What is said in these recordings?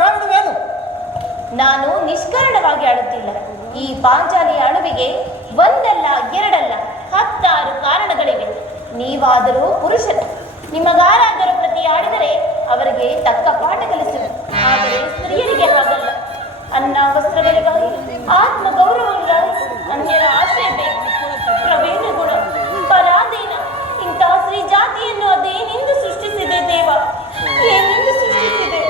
ಕಾರಣವೇನು? ನಾನು ನಿಷ್ಕಾರಣವಾಗಿ ಆಡುತ್ತಿಲ್ಲ. ಈ ಪಾಂಚಾಲಿಯ ಅಣುವಿಗೆ ಒಂದಲ್ಲ ಎರಡಲ್ಲ 10 ಕಾರಣಗಳಿವೆ. ನೀವಾದರೂ ಪುರುಷರು, ನಿಮಗಾರಾದರೂ ಪ್ರತಿ ಆಡಿದರೆ ಅವರಿಗೆ ತಕ್ಕ ಪಾಠ ಕಲಿಸುವುದು. ಆದರೆ ಸ್ತ್ರೀಯರಿಗೆ ಹಾಗಲ್ಲ. ಅನ್ನ ವಸ್ತ್ರಗಳಿಗಾಗಿ, ಆತ್ಮ ಗೌರವಗಳಿಗಾಗಿ ಅನ್ಯರ ಆಶ್ರಯ ಬೇಕು. ಪ್ರವೀಣ ಗುಣ, ಪರಾಧೀನ ಇಂತಹ ಸ್ತ್ರೀ ಜಾತಿಯನ್ನು ಅದೇನೆಂದು ಸೃಷ್ಟಿಸಿದೆ ದೇವ? ಏನೆಂದು ಸೃಷ್ಟಿಸಿದೆ?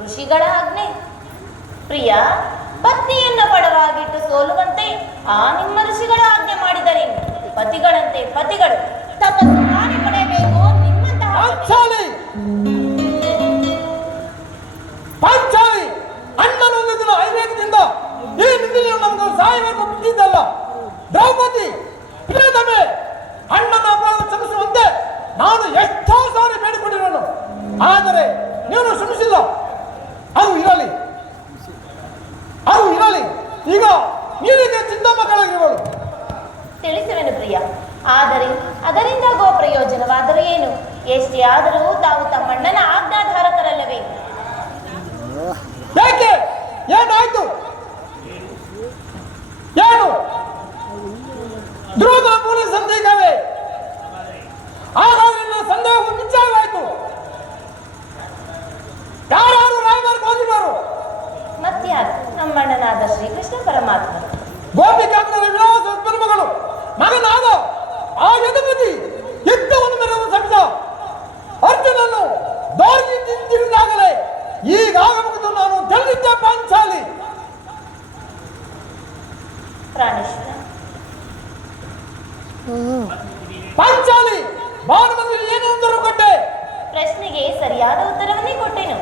ಋಷಿಗಳ ಆಜ್ಞೆ. ಪ್ರಿಯ, ಪತ್ನಿಯನ್ನ ಪಡವಾಗಿಟ್ಟು ಸೋಲುವಂತೆ ಆ ನಿಮ್ಮ ಋಷಿಗಳ ಆಜ್ಞೆ ಮಾಡಿದರೆ ಪತಿಗಳಂತೆ ಪತಿಗಳು ತಪಸ್ಸು ಮಾಡಿ ಪಡೆಯಬೇಕು. ನಿಮ್ಮಂತಹ ಅಣ್ಣನೊಂದು ದಿನ ಐವೇಗದಿಂದ ಈ ನಿಂದಿನ ನಮಗೆ ಸಾಯಬೇಕು ಬಿಟ್ಟಿದ್ದಲ್ಲ. ದ್ರೌಪದಿ ಪ್ರಿಯತಮೆ, ಅಣ್ಣನ ಅಪರಾಧ ಕ್ಷಮಿಸುವಂತೆ ನಾನು ಎಷ್ಟೋ ಸಾರಿ ಬೇಡಿಕೊಂಡಿರೋನು. ಆದರೆ ನೀನು ಶ್ರಮಿಸಿಲ್ಲ. ಅದು ಇರಲಿ, ಈಗ ನೀನಿಗೆ ಚಿಂತ ಮಕ್ಕಳಾಗಿರುವಳು. ತಿಳಿಸುವೆನು ಪ್ರಿಯ. ಆದರೆ ಅದರಿಂದಾಗುವ ಪ್ರಯೋಜನವಾದರೂ ಏನು? ಎಷ್ಟೇ ಆದರೂ ತಾವು ತಮ್ಮಣ್ಣನ ಆಜ್ಞಾಧಾರಕರಲ್ಲವೇ? ಯಾಕೆ? ಏನಾಯ್ತು? ಏನು ದ್ರೋಹದ ಮೂಲ ಸಂದೇಹವೇ? ಹಾಗಾದ್ರೆ ನನ್ನ ಸಂದೇಹವು ನಿಶ್ಚಯವಾಯಿತು. ಯಾರು ರಾಯಭಾರ ಹೋಗಿದ್ದಾರೆ? ಮತ್ಯಾರು? ನಮ್ಮಣ್ಣನಾದ ಶ್ರೀಕೃಷ್ಣ ಪರಮಾತ್ಮರು. ಗೋಪಿಕಾಂತರ ವಿಲಾಸ ಉತ್ಪನ್ನಗಳು ಮಗನಾದ ಆ ಯದುಪತಿ ಯುದ್ಧವನ್ನು ಮೆರವು ಸಮಿತ ಅರ್ಜುನನ್ನು ದಾರಿ ತಿಂದಿರುವಾಗಲೇ ಈಗಾಗಬಹುದು ನಾನು ತಿಳಿದಿದ್ದ ಪಾಂಚಾಲಿ. ಪ್ರಾಣೇಶ್ವರ, ಪಾಂಚಾಲಿ ಭಾನುಮತಿ ಏನು ಉತ್ತರ ಕೊಟ್ಟೆ? ಪ್ರಶ್ನೆಗೆ ಸರಿಯಾದ ಉತ್ತರವನ್ನೇ ಕೊಟ್ಟೆನು.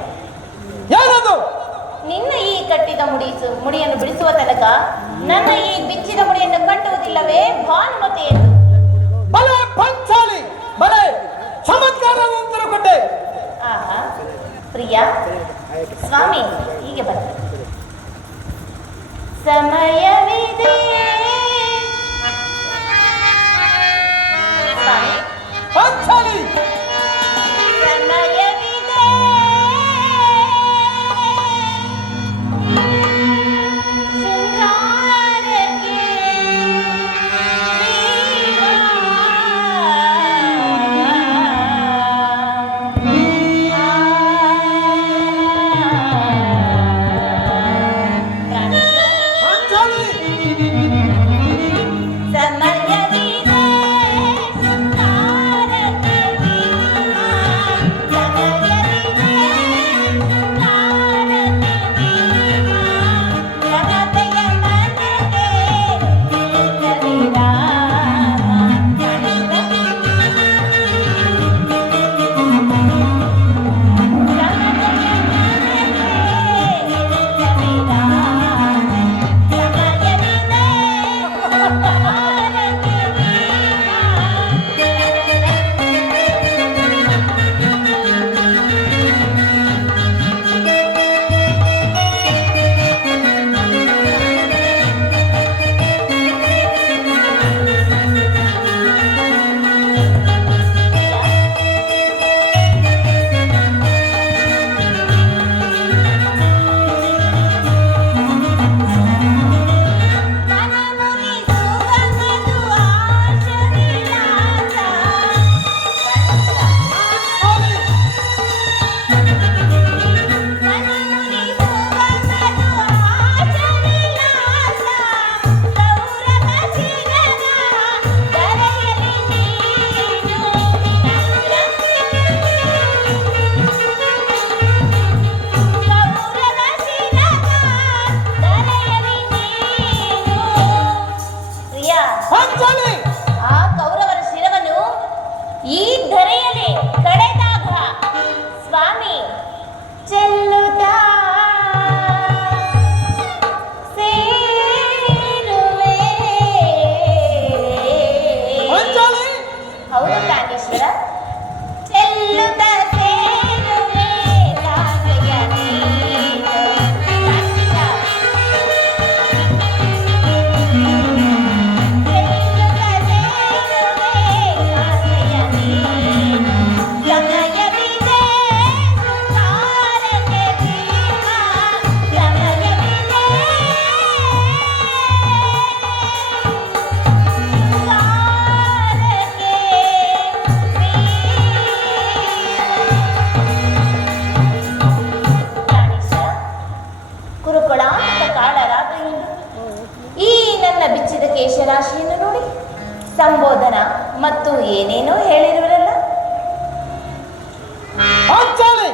ಏನದು? ನಿನ್ನ ಈ ಕಟ್ಟಿದ ಮುಡಿಯನ್ನು ಬಿಡಿಸುವ ತನಕ ನನ್ನ ಈ ಬಿಚ್ಚಿದ ಮುಡಿಯನ್ನು ಕಟ್ಟುವುದಿಲ್ಲವೇ ಭಾನುಮತಿ ಎಂದು. ಬಲೆ ಪಾಂಚಾಲಿ, ಬಲೆ ಚಮತ್ಕಾರದ ಉತ್ತರ ಕೊಟ್ಟೆ. ಆಹಾ ಪ್ರಿಯ ಸ್ವಾಮಿ, ಹೀಗೆ ಬರ್ತದೆ. ಸಮಯವಿದೆ ಸ್ವಾಮಿ. ಪಾಂಚಾಲಿ, ಸಮಯವಿದೆ ಶೃಂಗಾರಕ್ಕೆ ಪಾಂಚಾಲಿ ಕಾಳ ರಾತ್ರಿಯಿಂದ ಈ ನನ್ನ ಬಿಚ್ಚಿದ ಕೇಶರಾಶಿಯನ್ನು ನೋಡಿ ಸಂಬೋಧನ ಮತ್ತು ಏನೇನೋ ಹೇಳಿರುವರಲ್ಲ. ಪಾಂಚಾಲಿ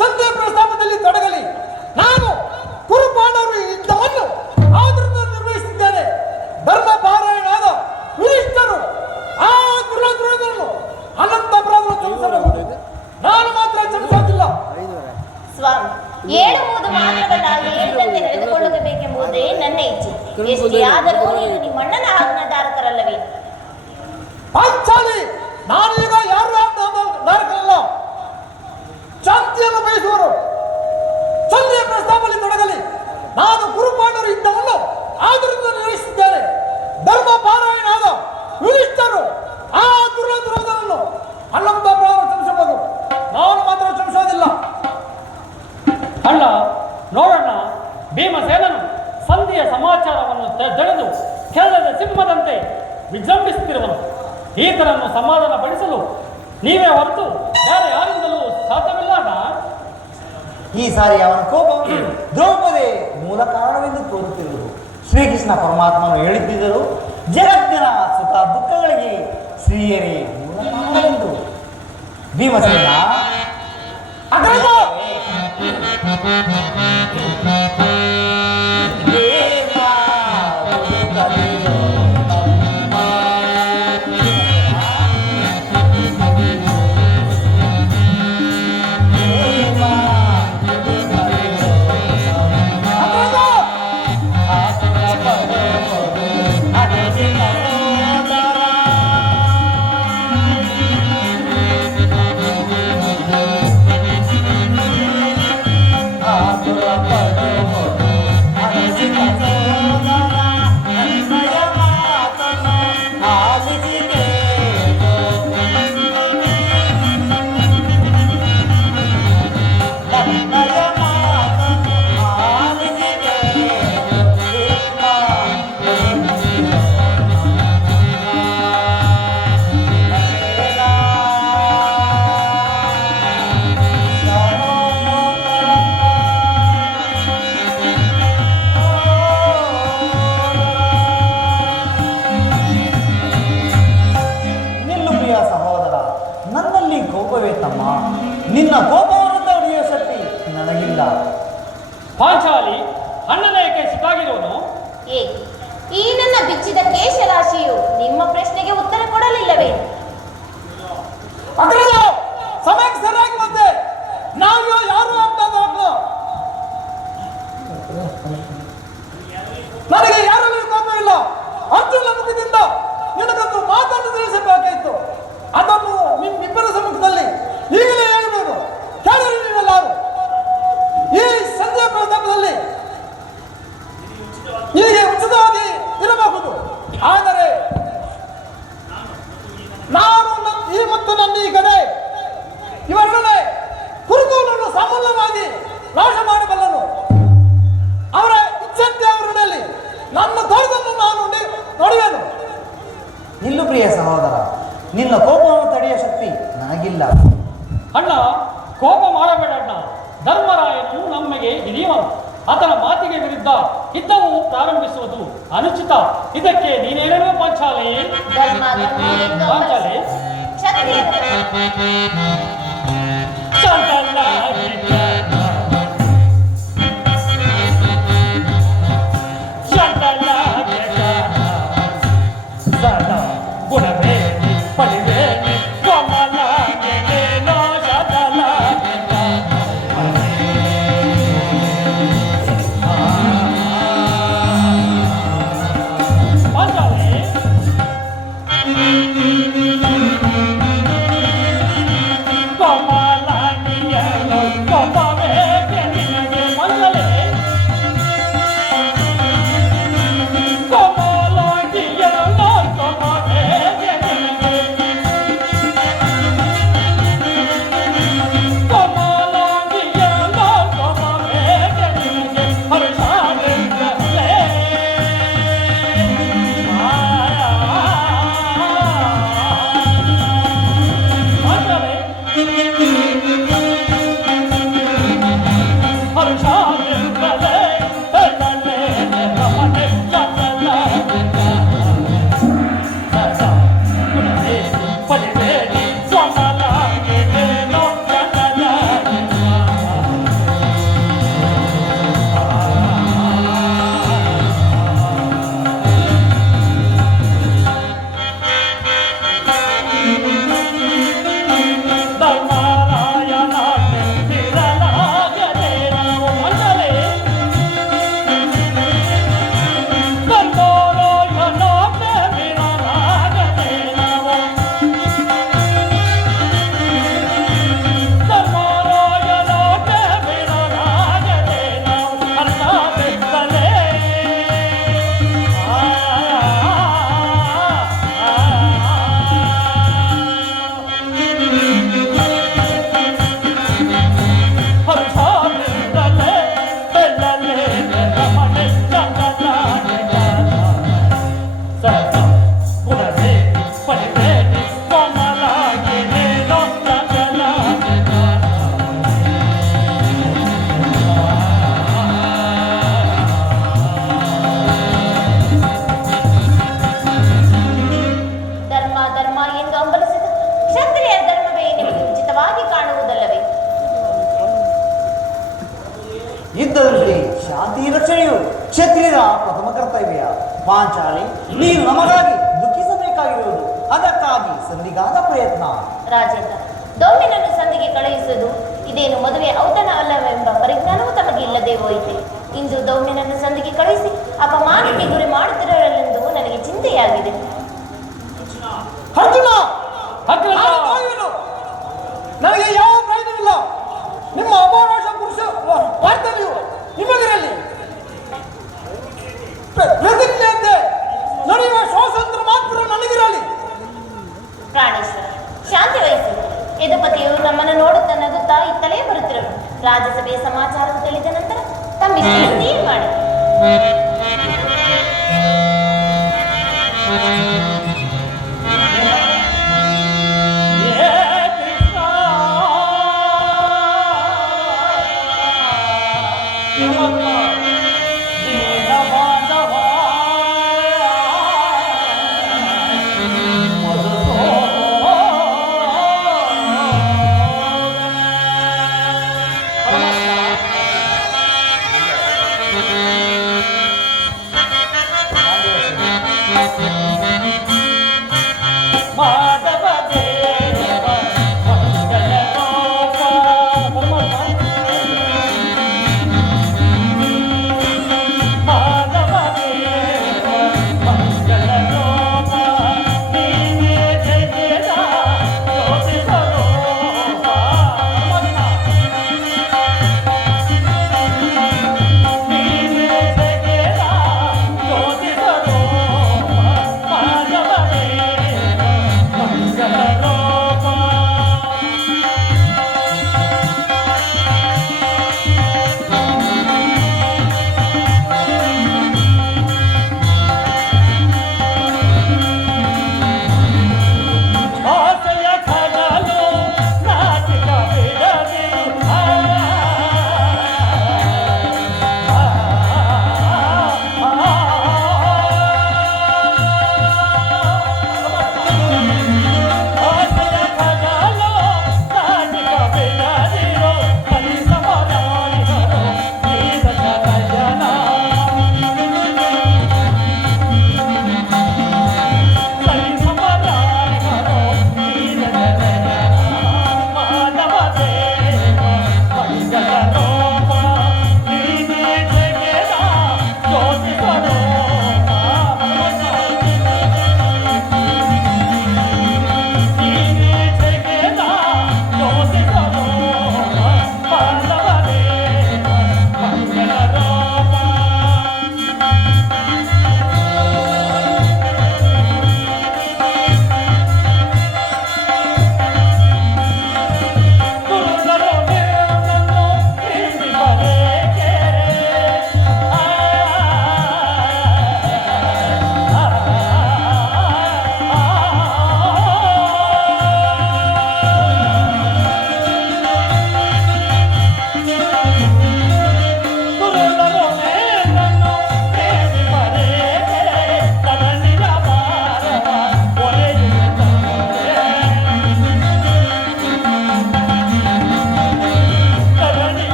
ಸಂಧಿ ಪ್ರಸ್ತಾಪದಲ್ಲಿ ತೊಡಗಲಿ. ನಾನು ಕುರುಪಾಂಡವರು ಯುದ್ಧವನ್ನು ಆದರದಿಂದ ನಿರ್ವಹಿಸಿದ್ದೇನೆ. ಧರ್ಮ ಪಾರಾಯಣಾದ ವಿರಿಷ್ಠರು ಆ ದುರ್ಯೋಧನನ್ನು ಅನಂತ ಅಪರಾಧವನ್ನು ಕ್ಷಮಿಸಬಹುದು. ನಾನು ಮಾತ್ರ ಕ್ಷಮಿಸೋದಿಲ್ಲ. ಸ್ವಾಮಿ, ಏಳುವುದು ಮಾತ್ರವಲ್ಲ, ಹೇಳಿದಂತೆ ನಡೆದುಕೊಳ್ಳಬೇಕೆಂಬುದೇ ನನ್ನ ಇಚ್ಛೆ. ಎಷ್ಟೇ ಆದರೂ ನೀವು ನಿಮ್ಮಣ್ಣನ ಆಜ್ಞಾಧಾರಕರಲ್ಲವೇ? ಪಾಂಚಾಲಿ, ನಾನೀಗ ಯಾರು ಆಜ್ಞಾಧಾರಕರಲ್ಲ. ಶಾಂತಿಯನ್ನು ಬಯಸುವರು. ಸಂಧಿಯ ಪ್ರಸ್ತಾಪದಲ್ಲಿ ತೊಡಗಲಿ. ನಾನು ಕುರುಪಾಂಡವರು ಯುದ್ಧವನ್ನು ಆದರದಿಂದ ನಿರ್ವಹಿಸಿದ್ದೇನೆ. ಧರ್ಮ ಪಾರಾಯಣಾದ ವಿರಿಷ್ಠರು ಆ ದುರ್ಯೋಧನನ್ನು ಅನಂತ ಅಪರಾಧ ಕ್ಷಮಿಸಬಹುದು. ನಾನು ಮಾತ್ರ ಕ್ಷಮಿಸೋದಿಲ್ಲ. ಅಣ್ಣ ನೋಡೋಣ, ಭೀಮಸೇನನು ಸಂಧಿಯ ಸಮಾಚಾರವನ್ನು ತಿಳಿದು ಕೆಳದ ಸಿಂಹದಂತೆ ವಿಜೃಂಭಿಸುತ್ತಿರುವನು. ಈತನನ್ನು ಸಮಾಧಾನ ಪಡಿಸಲು ನೀವೇ ಹೊರತು ಬೇರೆ ಯಾರಿಂದಲೂ ಸಾಧ್ಯವಿಲ್ಲ ಅಣ್ಣ. ಈ ಸಾರಿ ಅವನ ಕೋಪವನ್ನು ದ್ರೌಪದಿ ಮೂಲ ಕಾರಣವೆಂದು ತೋರುತ್ತಿರುವುದು. ಶ್ರೀಕೃಷ್ಣ ಪರಮಾತ್ಮನು ಹೇಳುತ್ತಿದ್ದರು, ಜಗತ್ತಿನ ಸುಖ ದುಃಖಗಳಿಗೆ ಸ್ತ್ರೀಯರೇ ಮೂಲ ಕಾರಣವೆಂದು. ಭೀಮಸೇನ ನಿನ್ನ ಕೋಪವನ್ನು ತಡೆಯುವ ಶಕ್ತಿ ನನಗಿಲ್ಲ. ಪಾಂಚಾಲಿ, ಅಣ್ಣನ ಏಕೆ ಸಿಕ್ಕಾಗಿರುವನು? ಏಕೆ ಈ ನನ್ನ ಬಿಚ್ಚಿದ ಕೇಶರಾಶಿಯು ನಿಮ್ಮ ಪ್ರಶ್ನೆಗೆ ಉತ್ತರ ಕೊಡಲಿಲ್ಲವೇ? ಸಮಯಕ್ಕೆ ಸರಿಯಾಗಿ ಬಂದೆ. ನಾವು ಯಾರು ನನಗೆ ಯಾರಲ್ಲಿ ಕೋಪವಿಲ್ಲ. ಅರ್ಜುನ ಮುಖದಿಂದ ನಿನಗೊಂದು ಮಾತನ್ನು ತಿಳಿಸಬೇಕಾಯಿತು. ಅದನ್ನು ನಿಮ್ಮಿಬ್ಬರ ಸಮ್ಮುಖದಲ್ಲಿ ಈಗಲೇ ಹೇಳಬಹುದು. ಕೇಳಿರಿ ನೀವೆಲ್ಲರೂ. ಈ ಸಂಜೆ ಪ್ರಸ್ತಾಪದಲ್ಲಿ ಹೀಗೆ ಉಚಿತವಾಗಿ ಇರಬಹುದು. ಆದರೆ ನಾನು ಈ ಮತ್ತು ನನ್ನ ಈ ಗದೆ ಇವರೊಡನೆ ಮಾಡಬೇಡ ಅಣ್ಣ. ಧರ್ಮರಾಯನು ನಮಗೆ ಹಿರಿಯವನು. ಆತನ ಮಾತಿಗೆ ವಿರುದ್ಧ ಯುದ್ಧವು ಪ್ರಾರಂಭಿಸುವುದು ಅನುಚಿತ. ಇದಕ್ಕೆ ನೀನೇನೇನೋ ಪಾಂಚಾಲಿ ಧರ್ಮ ಧರ್ಮ ಎಂದು ಪಾಂಚಾಲಿ ಕ್ಷತ್ರಿಯರ ಧರ್ಮವೇ ನಿಮಗೆ ಉಚಿತವಾಗಿ ಕಾಣುವುದಲ್ಲವೇ? ಯುದ್ಧದಲ್ಲಿ ಶಾಂತಿ ರಕ್ಷಣೆಯು ಕ್ಷತ್ರಿಯರ ಪ್ರಥಮ ಕರ್ತವ್ಯ. ಪಾಂಚಾಲಿ, ನೀನು ನಮಗಾಗಿ ದುಃಖಿಸಬೇಕಾಗಿರುವುದು ಅದಕ್ಕಾಗಿ ಸಂಧಿಗಾದ ಪ್ರಯತ್ನ. ರಾಜೇಂದ್ರ, ದೌಮ್ಯನನ್ನು ಸಂಧಿಗೆ ಕಳುಹಿಸುವುದು ಇದೇನು ಮದುವೆ ಔತಣ ಅಲ್ಲವೆಂಬ ಪರಿಜ್ಞಾನವೂ ತಮಗೆ ಇಲ್ಲದೆ ಹೋಯಿತೆ. ಇಂದು ದೌಮ್ಯನನ್ನು ಸಂಧಿಗೆ ಕಳುಹಿಸಿ ಅಪಮಾನಕ್ಕೆ ಗುರಿ ಮಾಡುತ್ತಿರಲೆಂದು ನನಗೆ ಚಿಂತೆಯಾಗಿದೆ. ಅರ್ಜುನ, ನನಗೆ ಯಾವ ಪ್ರಯೋಜನವಿಲ್ಲ. ನಿಮ್ಮ ಅಪೌರುಷ ಪುರುಷ ವಾರ್ತವ್ಯವು ನಿಮಗಿರಲಿ. ಪ್ರತಿಜ್ಞೆಯಂತೆ ನಡೆಯುವ ಸ್ವಾತಂತ್ರ್ಯ ಮಾತ್ರ ನನಗಿರಲಿ. ಪ್ರಾಣೇಶ್ವರ, ಶಾಂತಿ ವಹಿಸಿ. ಯದುಪತಿಯು ನಮ್ಮನ್ನು ನೋಡುತ್ತಾ ನಗುತ್ತಾ ಇತ್ತಲೇ ಬರುತ್ತಿರಲು. ರಾಜ್ಯಸಭೆಯ ಸಮಾಚಾರವು ತಿಳಿದ ನಂತರ ತಮ್ಮಿಷ್ಟಂತೆ ಏನು ಮಾಡಿ.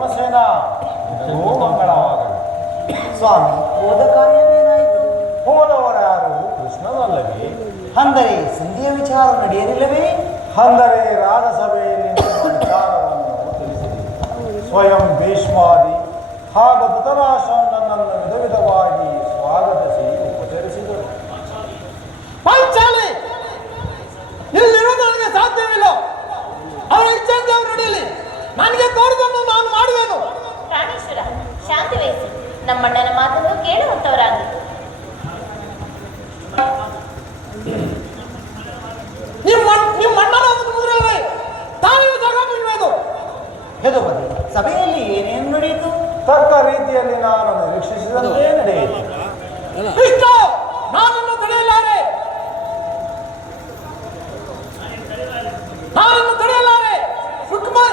ಭೀಮಸೇನ, ನಿನಗೂ ಮಂಗಳವಾಗಲಿ. ಸ್ವಾಮಿ, ಹೋದ ಕಾರ್ಯವೇನಾಯಿತು? ಹೋದವರು ಯಾರು? ಕೃಷ್ಣನಲ್ಲವೇ? ಅಂದರೆ ಸಂಧಿಯ ವಿಚಾರ ನಡೆಯಲಿಲ್ಲವೇ? ಅಂದರೆ ರಾಜಸಭೆಯಲ್ಲಿ ನಿಮ್ಮ ವಿಚಾರವನ್ನು ತಿಳಿಸಿದೆ. ಸ್ವಯಂ ಭೀಷ್ಮಾದಿ ಹಾಗೂ ಧೃತರಾಷ್ಟ್ರ ನನ್ನನ್ನು ವಿಧ ವಿಧವಾಗಿ ಸ್ವಾಗತಿಸಿ ಉಪಚರಿಸಿದರು. ಪಾಂಚಾಲಿ, ಇಲ್ಲಿರುವುದು ನನಗೆ ಸಾಧ್ಯವಿಲ್ಲ. ಅವರ ಇಚ್ಛೆಯಂತೆ ಅವರು ನಡೆಯಲಿ. ನನಗೆ ತೋರಿದನ್ನು ನಾನು ಮಾಡುವೆನು. ಪ್ರಾಣೇಶ್ವರ, ಶಾಂತಿ ವಹಿಸಿ. ನಮ್ಮಣ್ಣನ ಮಾತನ್ನು ಕೇಳುವಂತವರಾಗಿ. ನಿಮ್ಮ ಅಣ್ಣನ ಒಂದು ಮುದ್ರಲ್ಲೇ ತಾನೇ ಜಾಗ ಮುಗಿಯುವುದು. ಯದುಪತಿ, ಸಭೆಯಲ್ಲಿ ಏನೇನು ನಡೆಯಿತು? ತಕ್ಕ ರೀತಿಯಲ್ಲಿ ನಾನು ನಿರೀಕ್ಷಿಸಿದಂತೆ ನಡೆಯಿತು. ಕೃಷ್ಣ, ನಾನನ್ನು ತಡೆಯಲಾರೆ.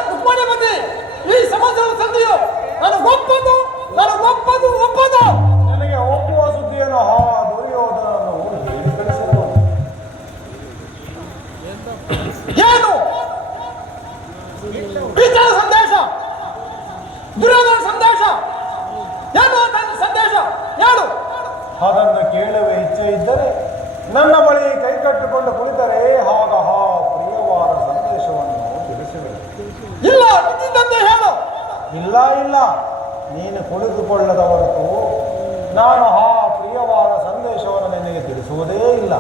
ರುಕ್ಮಾಣಿಪತಿ, ಈ ಸಮಸ್ಯೆ ಸಂಧಿಯು ನನಗೊಪ್ಪದು. ನನಗೆ ಒಪ್ಪುವ ಸುದ್ದಿಯನ್ನು ದುರ್ಯೋಧನನ್ನು ಹೇಳಿ ಕಳಿಸಿರುವುದು. ಏನು ಕೃಷ್ಣನ ಸಂದೇಶ? ದುರ್ಯೋಧನ ಸಂದೇಶ ಏನು? ತನ್ನ ಸಂದೇಶ ಹೇಳು. ಅದನ್ನು ಕೇಳುವ ಇಚ್ಛೆ ಇದ್ದರೆ ನನ್ನ ಬಳಿ ಕೈಕಟ್ಟಿಕೊಂಡು ಕುಳಿತರೆ ಆಗ ಪ್ರಿಯವಾದ ಸಂದೇಶವನ್ನು ತಿಳಿಸುವೆ. ಇಲ್ಲ, ಇದ್ದಂತೆ ಹೇಳು. ಇಲ್ಲ, ನೀನು ಕುಳಿತುಕೊಳ್ಳದ ಹೊರತು ನಾನು ಪ್ರಿಯವಾದ ಸಂದೇಶವನ್ನು ನಿನಗೆ ತಿಳಿಸುವುದೇ ಇಲ್ಲ.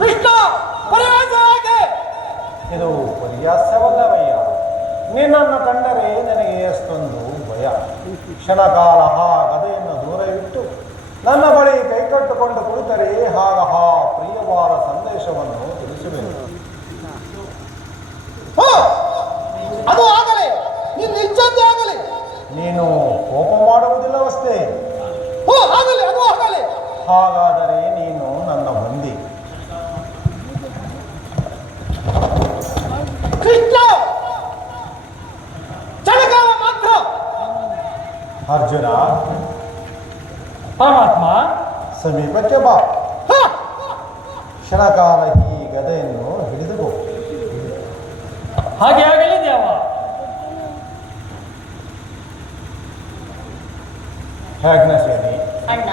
ಕೃಷ್ಣ, ಪರಿಹಾಸ ಹೇಗೆ? ಇದು ಪರ್ಯಾಸವಲ್ಲವಯ್ಯ. ನಿನ್ನನ್ನು ಕಂಡರೆ ನನಗೆ ಎಷ್ಟೊಂದು ಭಯ. ಕ್ಷಣಕಾಲ ಗದೆಯನ್ನು ದೂರವಿಟ್ಟು ನನ್ನ ಬಳಿ ಕೈಕಟ್ಟಿಕೊಂಡು ಕುಳಿತರೆ ಆಗ ಪ್ರಿಯವಾದ ಸಂದೇಶವನ್ನು ತಿಳಿಸುವೆನು. ಅದು ಆಗಲಿ, ನಿನ್ನ ಇಚ್ಛೆ ಆಗಲಿ. ನೀನು ಕೋಪ ಮಾಡುವುದಿಲ್ಲವಷ್ಟೇ. ಆಗಲಿ, ಅದು ಆಗಲಿ. ಹಾಗಾದರೆ ನೀನು ನನ್ನ ಬಂದಿ. ಕೃಷ್ಣ, ಚಳಕಾಲ ಮಾತ್ರ. ಅರ್ಜುನ, ಪರಮಾತ್ಮ, ಸಮೀಪಕ್ಕೆ ಬಾ. ಕ್ಷಣಕಾಲ ಈ ಗದೆಯನ್ನು ಹಿಡಿದುಕೋ. ಹಾಗೆ ಆಗಲಿ ದೇವ. ಹೇಗ್ನಸೇನಿ, ಅಣ್ಣ,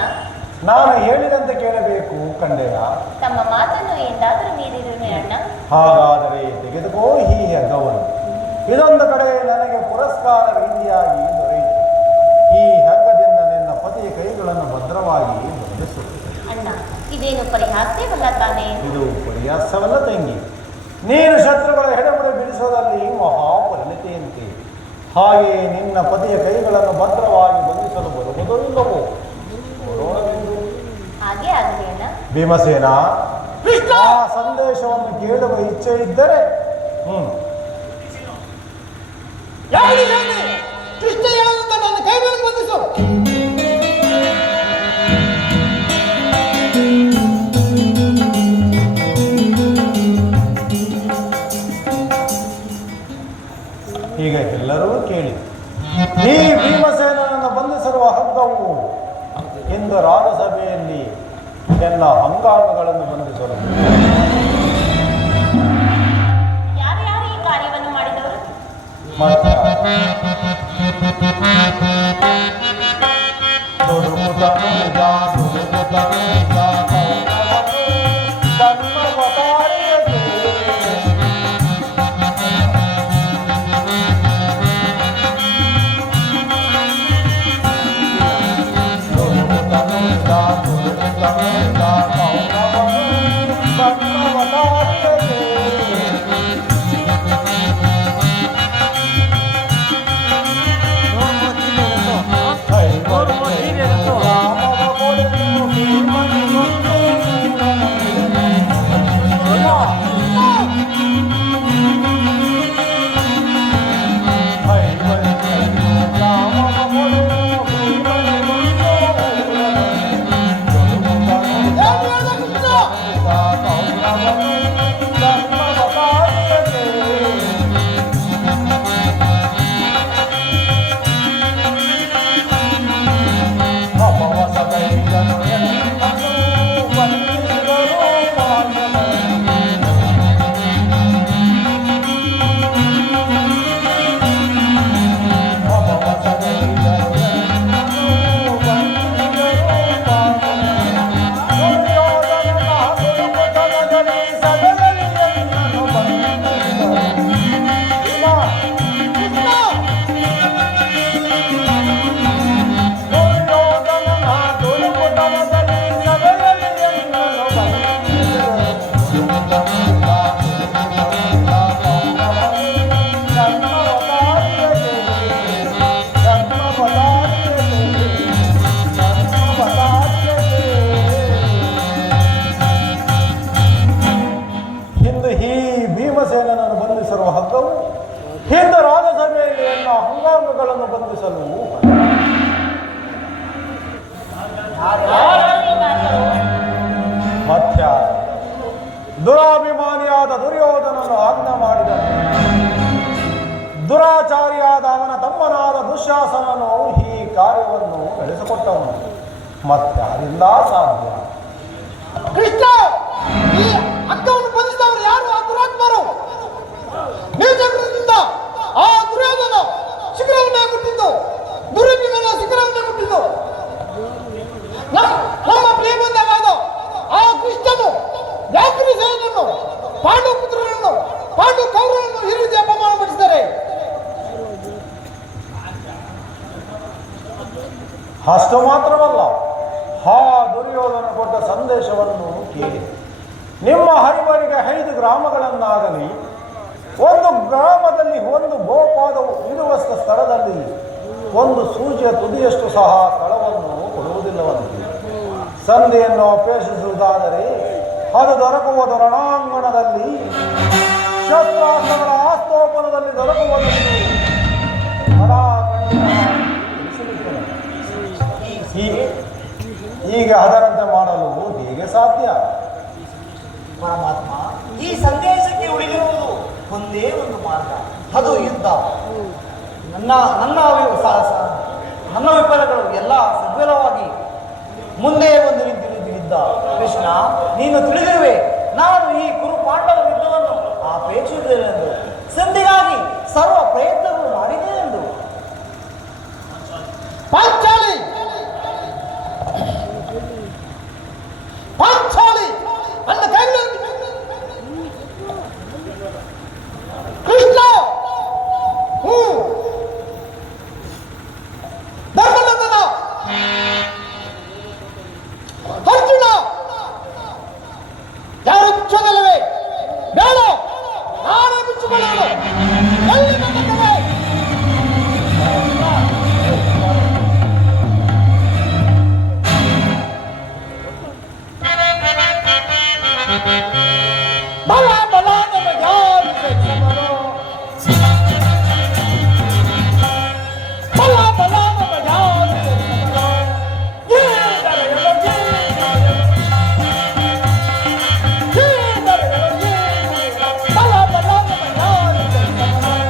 ನಾನು ಹೇಳಿದಂತೆ ಕೇಳಬೇಕು ಕಂಡೆಯ. ತಮ್ಮ ಮಾತನ್ನು ಎಂದಾದರೂ ಮೀರಿರುವೆ ಅಣ್ಣ. ಹಾಗಾದರೆ ತೆಗೆದುಕೋ ಈ ಹಗ್ಗವನ್ನು. ಇದೊಂದು ಕಡೆ ನನಗೆ ಪುರಸ್ಕಾರ ರೀತಿಯಾಗಿ ದೊರೆಯಿತು. ಈ ಹಗ್ಗದಿಂದ ನಿನ್ನ ಪತಿಯ ಕೈಗಳನ್ನು ಭದ್ರವಾಗಿ ಬಂಧಿಸು. ಅಣ್ಣ, ಇದೇನು ಪರಿಹಾಸ್ಯವಲ್ಲ ತಾನೇ? ಇದು ಪರ್ಯಾಸವಲ್ಲ ತಂಗಿ. ನೀನು ಶತ್ರುಗಳ ಹೆಡಬುಡೆ ಬಿಡಿಸೋದಲ್ಲಿ ಮಹಾಪರಿಣತಿಯಂತೆ. ಹಾಗೆ ನಿನ್ನ ಪತಿಯ ಕೈಗಳನ್ನು ಭದ್ರವಾಗಿ ಬಂಧಿಸಲು ಬರುವುದೋ ಇಲ್ಲವೋ ನೋಡೋಣವೆಂದು. ಹಾಗೆ ಆಗಲಿ ಅಣ್ಣ. ಭೀಮಸೇನ, ಆ ಸಂದೇಶವನ್ನು ಕೇಳುವ ಇಚ್ಛೆ ಇದ್ದರೆ ಕೃಷ್ಣ ಹೇಳದಂತ ನನ್ನ ಕೈಗಳನ್ನು ಬಂಧಿಸು. ಈಗ ಎಲ್ಲರೂ ಕೇಳಿ. ಈ ಭೀಮಸೇನನ್ನು ಬಂಧಿಸಿರುವ ಹಗ್ಗವು ಇಂದು ರಾಜಸಭೆಯಲ್ಲಿ ಎಲ್ಲ ಅಂಗಾಂಗಗಳನ್ನು ಬಂಧಿಸಲು. ಯಾರ್ಯಾರು ಈ ಕಾರ್ಯವನ್ನು ಮಾಡಿದವರು? ಕೊಟ್ಟವನು ಮತ್ತಾರಿಂದ ಸಾಧ್ಯ? ಕೃಷ್ಣ, ಈ ಅಕ್ಕವನ್ನು ಬಂಧಿಸಿದವರು ಯಾರು? ಆ ದುರಾತ್ಮರು ನೀಚಕೃತ್ಯದಿಂದ ಆ ದುರ್ಯೋಧನ ಶಿಖರವನ್ನೇ ಮುಟ್ಟಿದ್ದು, ದುರ್ಯೋಧನ ಶಿಖರವನ್ನೇ ಮುಟ್ಟಿದ್ದು. ನಮ್ಮ ಪ್ರಿಯಬಂಧವಾದ ಆ ಕೃಷ್ಣನು ವ್ಯಾಕೃತಿ ಸೇನೆಯನ್ನು, ಪಾಂಡು ಪುತ್ರರನ್ನು, ಪಾಂಡು ಕೌರವರನ್ನು ಈ ರೀತಿ ಅಪಮಾನ ಪಡಿಸಿದ್ದಾರೆ. ಅಷ್ಟು ಮಾತ್ರವಲ್ಲ, ಆ ದುರ್ಯೋಧನ ಕೊಟ್ಟ ಸಂದೇಶವನ್ನು ಕೇಳಿ ನಿಮ್ಮ ಹರಿವರಿಗೆ 5 ಗ್ರಾಮಗಳನ್ನಾಗಲಿ, ಒಂದು ಗ್ರಾಮದಲ್ಲಿ ಒಂದು ಗೋಪಾದವು ಇರುವ ಸ್ಥಳದಲ್ಲಿ ಒಂದು ಸೂಜಿಯ ತುದಿಯಷ್ಟು ಸಹ ಸ್ಥಳವನ್ನು ಕೊಡುವುದಿಲ್ಲವಂತೆ. ಸಂಧಿಯನ್ನು ಅಪೇಕ್ಷಿಸುವುದಾದರೆ ಅದು ದೊರಕುವುದು ರಣಾಂಗಣದಲ್ಲಿ, ಶಸ್ತ್ರಾಸ್ತ್ರಗಳ ಆಸ್ತೋಪನದಲ್ಲಿ ದೊರಕುವುದನ್ನು ಈಗ ಅದರಂತೆ ಮಾಡಲು ಹೇಗೆ ಸಾಧ್ಯ? ಪರಮಾತ್ಮ, ಈ ಸಂದೇಶಕ್ಕೆ ಉಳಿದಿರುವುದು ಒಂದೇ ಒಂದು ಮಾರ್ಗ, ಅದು ಯುದ್ಧ. ನನ್ನ ವಿಫಲಗಳು ಎಲ್ಲ ಸದ್ವಿರವಾಗಿ ಮುಂದೆ ಒಂದು ನಿಂತಿರುವುದು ಯುದ್ಧ. ಕೃಷ್ಣ, ನೀನು ತಿಳಿದಿರುವೆ, ನಾನು ಈ ಕುರು ಪಾಂಡವ ಯುದ್ಧವನ್ನು ಅಪೇಕ್ಷಿಸಿದ್ದೇನೆಂದು, ಸಂಧಿಗಾಗಿ ಸರ್ವ ಪ್ರಯತ್ನಗಳು ಮಾಡಿದ್ದೇನೆಂದು. ಪಾಂಚಾಲಿ ಪಾಂಚಾಲಿ ನನ್ನ ಕೈಗಳಲ್ಲಿ ಕೃಷ್ಣ, ಧರ್ಮನಂದನ, ಅರ್ಜುನ ಯಾರು ಬಿಚ್ಚೋದಲ್ಲವೇ? ಬೇಡ, ನಾನೇ ಬಿಚ್ಚುಕೊಳ್ಳೋದು. ಎಲ್ಲಿ ನನ್ನ ಕಡೆ? ಬಲ ಬಲ ನನ್ನ ಯಾರು ಬೆಚ್ಚಬರೋ? ಬಲ ಬಲ ನನ್ನ ಯಾರು ಬೆಚ್ಚಬರೋ? ಬಲ ಬಲ ನನ್ನ ಯಾರು ಬೆಚ್ಚಬರೋ?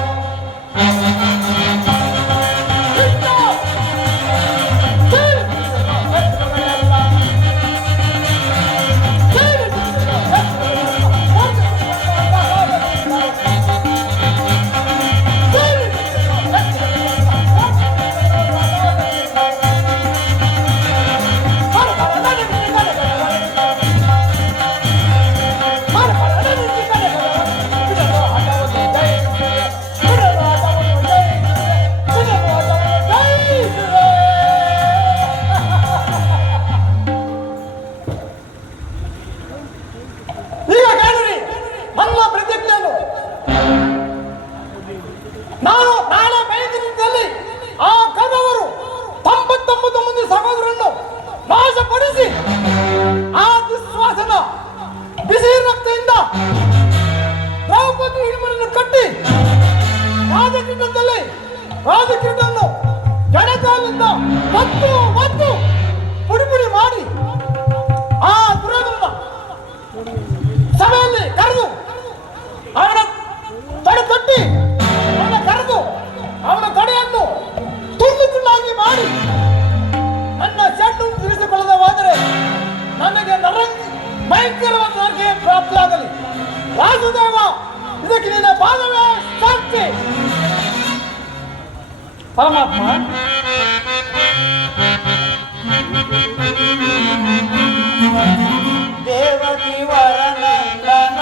ನಾನು ನಾಳೆ ಮೈದಾನದಲ್ಲಿ ಆ ಕದವರು 99 ಮಂದಿ ಸಹೋದರನ್ನು ನಾಶಪಡಿಸಿ ಆ ದುಶ್ವಾಸನ ಬಿಸಿ ರಕ್ತದಿಂದ ದ್ರೌಪದಿ ಹಿಡಿಮನನ್ನು ಕಟ್ಟಿ ರಾಜಕೀಟನ್ನು ಜಡಕಾಲಿಂದ ಒತ್ತು ಪುಡಿ ಮಾಡಿ ಆ ದುರ್ಯೋಧನ ಸಭೆಯಲ್ಲಿ ಕರೆದು ಅವನ ತಟ್ಟಿ ಅವನ ಕಡೆಯನ್ನು ತುಂಡಾಗಿ ಮಾಡಿ ನನ್ನ ಚೆಂಡು ತಿರಿಸಿಕೊಳ್ಳದ ಹೋದರೆ ನನಗೆ ಭಯಂಕರವಾದ ನರಕೆ ಪ್ರಾಪ್ತಿಯಾಗಲಿ. ವಾಸುದೇವ, ಇದಕ್ಕೆ ನಿನ್ನ ಪಾದವೇ ಸಾಕ್ಷಿ. ಪರಮಾತ್ಮ, ದೇವಕಿ ವರನಂದನ